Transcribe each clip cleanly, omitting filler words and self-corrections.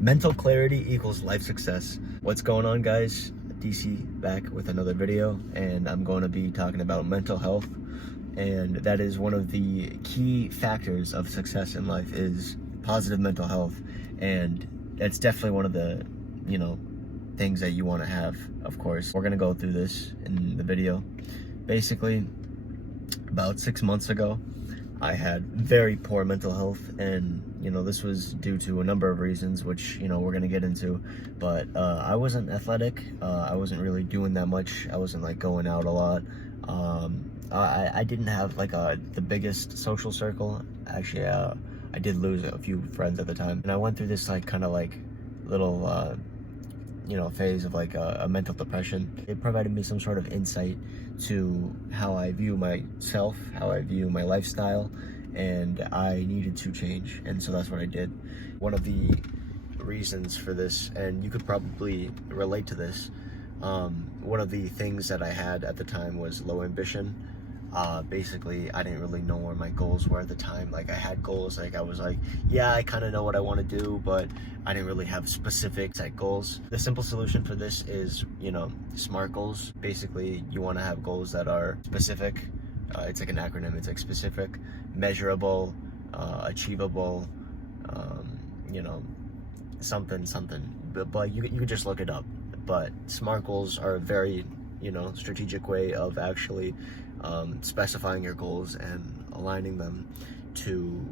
Mental clarity equals life success. What's going on, guys? DC back with another video, and I'm going to be talking about mental health. And that is one of the key factors of success in life, is positive mental health. And that's definitely one of the, things that you want to have, of course. We're going to go through this in the video. Basically, about 6 months ago, I had very poor mental health, and this was due to a number of reasons, which we're gonna get into. But I wasn't athletic. I wasn't really doing that much. I wasn't like going out a lot. I didn't have like the biggest social circle. Actually, I did lose a few friends at the time, and I went through this like kind of like little phase of like a mental depression. It provided me some sort of insight to how I view myself, how I view my lifestyle, and I needed to change, and so that's what I did. One of the reasons for this, and you could probably relate to this, one of the things that I had at the time was low ambition. Basically, I didn't really know where my goals were at the time. Like, I had goals, like I was like, yeah, I kind of know what I want to do, but I didn't really have specific set goals. The simple solution for this is, SMART goals. Basically, you want to have goals that are specific. It's like an acronym. It's like specific, measurable, achievable, something. But you could just look it up. But SMART goals are a very, strategic way of actually specifying your goals and aligning them to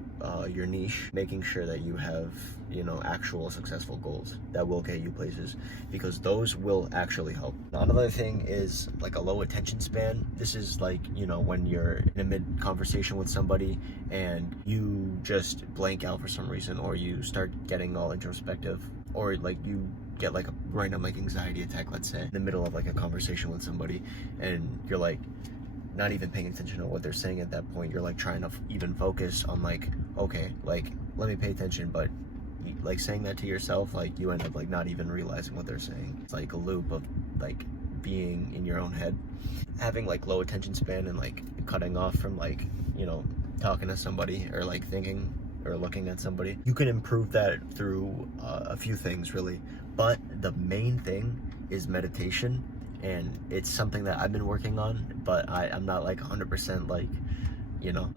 your niche, making sure that you have actual successful goals that will get you places, because those will actually help. Another thing is like a low attention span. This is like when you're in a mid conversation with somebody and you just blank out for some reason, or you start getting all introspective, or like you get like a random like anxiety attack, let's say, in the middle of like a conversation with somebody, and you're like not even paying attention to what they're saying at that point. You're like trying to even focus on like, okay, like let me pay attention, but like saying that to yourself, like you end up like not even realizing what they're saying. It's like a loop of like being in your own head. Having like low attention span and like cutting off from like talking to somebody, or like thinking or looking at somebody, you can improve that through a few things really, but the main thing is meditation. And it's something that I've been working on, but I'm not like 100% like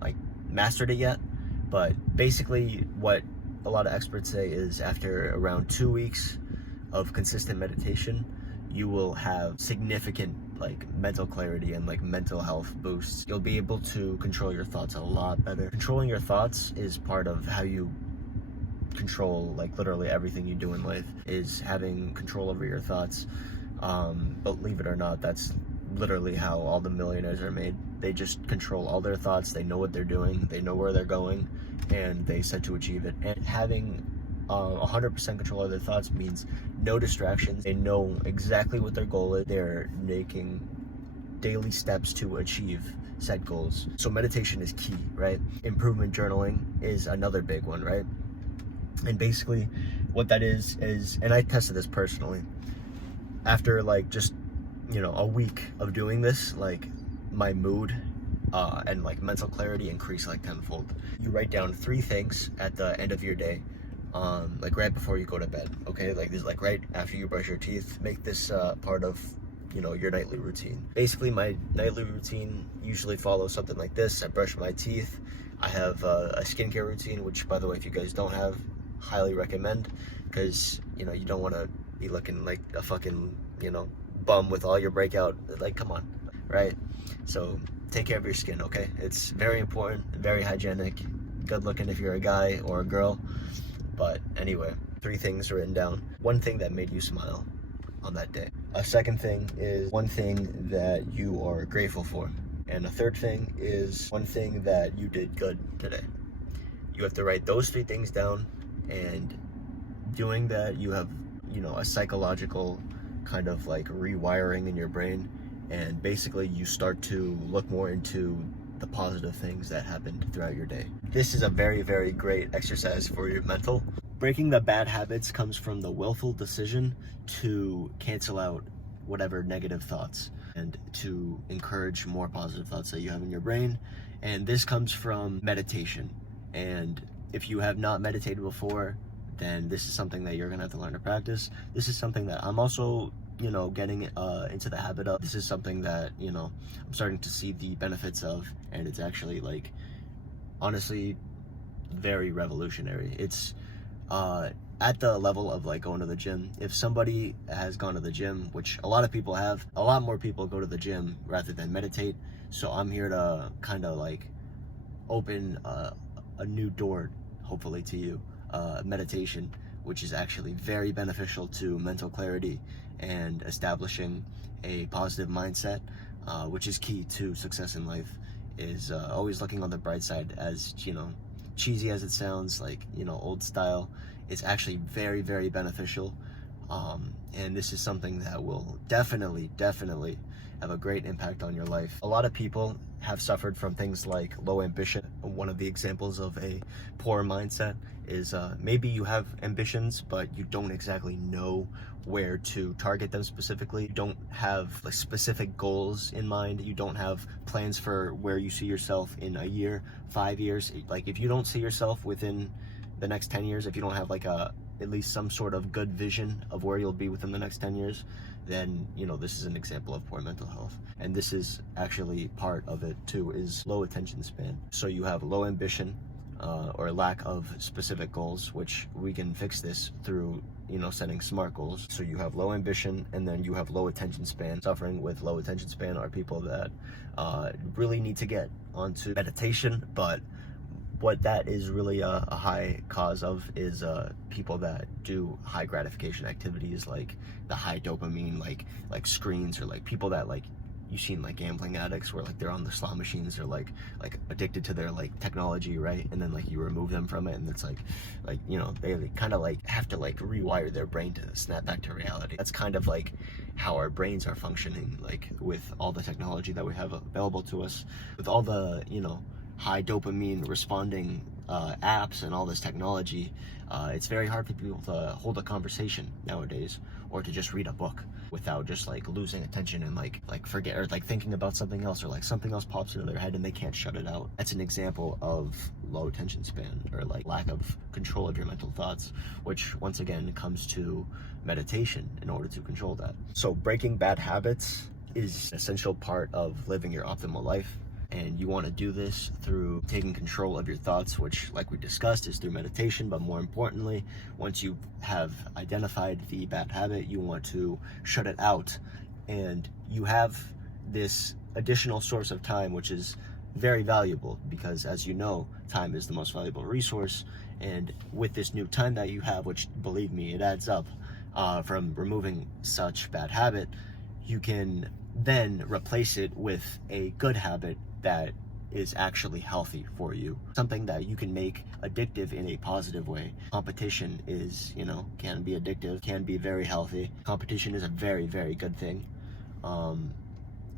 like mastered it yet. But basically what a lot of experts say is after around 2 weeks of consistent meditation, you will have significant like mental clarity and like mental health boosts. You'll be able to control your thoughts a lot better. Controlling your thoughts is part of how you control like literally everything you do in life, is having control over your thoughts. Believe it or not, that's literally how all the millionaires are made. They just control all their thoughts. They know what they're doing, they know where they're going, and they set to achieve it. And having 100% control of their thoughts means no distractions. They know exactly what their goal is. They're making daily steps to achieve set goals. So meditation is key, right? Improvement journaling is another big one, right? And basically what that is, and I tested this personally, after like just a week of doing this, like my mood and like mental clarity increased like tenfold. You write down 3 things at the end of your day, like right before you go to bed, okay? Like this, like right after you brush your teeth. Make this part of your nightly routine. Basically, my nightly routine usually follows something like this. I brush my teeth. I have a skincare routine, which, by the way, if you guys don't have, highly recommend, because you don't want to be looking like a fucking bum with all your breakout. Like, come on, right? So take care of your skin, okay? It's very important, very hygienic, good looking if you're a guy or a girl. But anyway, 3 things written down. 1 thing that made you smile on that day. A second thing is 1 thing that you are grateful for. And a third thing is 1 thing that you did good today. You have to write those 3 things down, and doing that, you have a psychological kind of like rewiring in your brain, and basically you start to look more into the positive things that happened throughout your day. This is a very, very great exercise for your mental. Breaking the bad habits comes from the willful decision to cancel out whatever negative thoughts and to encourage more positive thoughts that you have in your brain. And this comes from meditation. And if you have not meditated before, then this is something that you're gonna have to learn to practice. This is something that I'm also, getting into the habit of. This is something that, I'm starting to see the benefits of, and it's actually, like, honestly very revolutionary. It's at the level of, like, going to the gym. If somebody has gone to the gym, which a lot of people have, a lot more people go to the gym rather than meditate. So I'm here to kind of, like, open a new door, hopefully, to you. Meditation, which is actually very beneficial to mental clarity and establishing a positive mindset, which is key to success in life, is always looking on the bright side. As cheesy as it sounds, like, old style, it's actually very, very beneficial. And this is something that will definitely have a great impact on your life. A lot of people have suffered from things like low ambition. One of the examples of a poor mindset is maybe you have ambitions, but you don't exactly know where to target them specifically. You don't have, like, specific goals in mind. You don't have plans for where you see yourself in a year, 5 years. Like, if you don't see yourself within the next 10 years, if you don't have, like, at least some sort of good vision of where you'll be within the next 10 years, then, this is an example of poor mental health. And this is actually part of it too, is low attention span. So you have low ambition, or lack of specific goals, which we can fix this through, setting SMART goals. So you have low ambition, and then you have low attention span. Suffering with low attention span are people that really need to get onto meditation, but what that is really a high cause of is people that do high gratification activities, like the high dopamine, like screens, or like people that, like, you've seen, like, gambling addicts where, like, they're on the slot machines, or like addicted to their, like, technology, right? And then, like, you remove them from it, and it's like they kind of, like, have to, like, rewire their brain to snap back to reality. That's kind of like how our brains are functioning, like, with all the technology that we have available to us, with all the high dopamine responding apps and all this technology. It's very hard for people to hold a conversation nowadays, or to just read a book without just, like, losing attention and like forget, or like thinking about something else, or like something else pops into their head and they can't shut it out. That's an example of low attention span, or like lack of control of your mental thoughts, which once again comes to meditation in order to control that. So breaking bad habits is an essential part of living your optimal life. And you want to do this through taking control of your thoughts, which, like we discussed, is through meditation. But more importantly, once you have identified the bad habit, you want to shut it out. And you have this additional source of time, which is very valuable, because, as you know, time is the most valuable resource. And with this new time that you have, which, believe me, it adds up, from removing such bad habit, you can then replace it with a good habit that is actually healthy for you, something that you can make addictive in a positive way. Competition is, can be addictive, can be very healthy. Competition is a very, very good thing.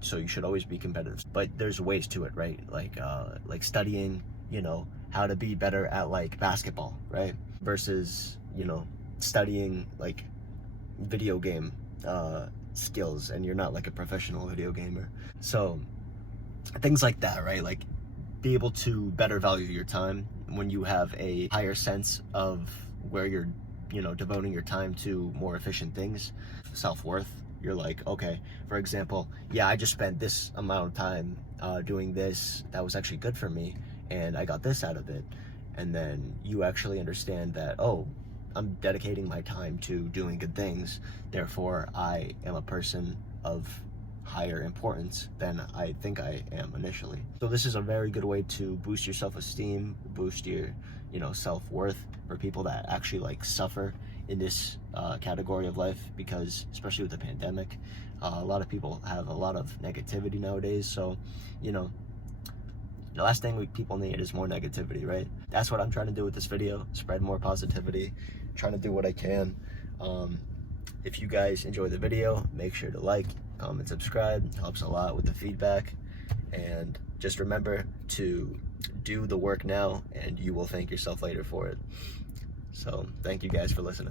So you should always be competitive, but there's ways to it, right? Like studying, how to be better at, like, basketball, right? Versus, studying, like, video game skills, and you're not, like, a professional video gamer. So things like that, right? Like, be able to better value your time when you have a higher sense of where you're, devoting your time to more efficient things. Self-worth. You're like, okay, for example, yeah, I just spent this amount of time doing this that was actually good for me, and I got this out of it. And then you actually understand that, oh, I'm dedicating my time to doing good things, therefore I am a person of higher importance than I think I am initially. So this is a very good way to boost your self-esteem, boost your, self-worth, for people that actually, like, suffer in this category of life, because especially with the pandemic, a lot of people have a lot of negativity nowadays. So, the last thing people need is more negativity, right? That's what I'm trying to do with this video, spread more positivity, trying to do what I can. If you guys enjoy the video, make sure to like, comment, subscribe. It helps a lot with the feedback. And just remember to do the work now, and you will thank yourself later for it. So thank you guys for listening.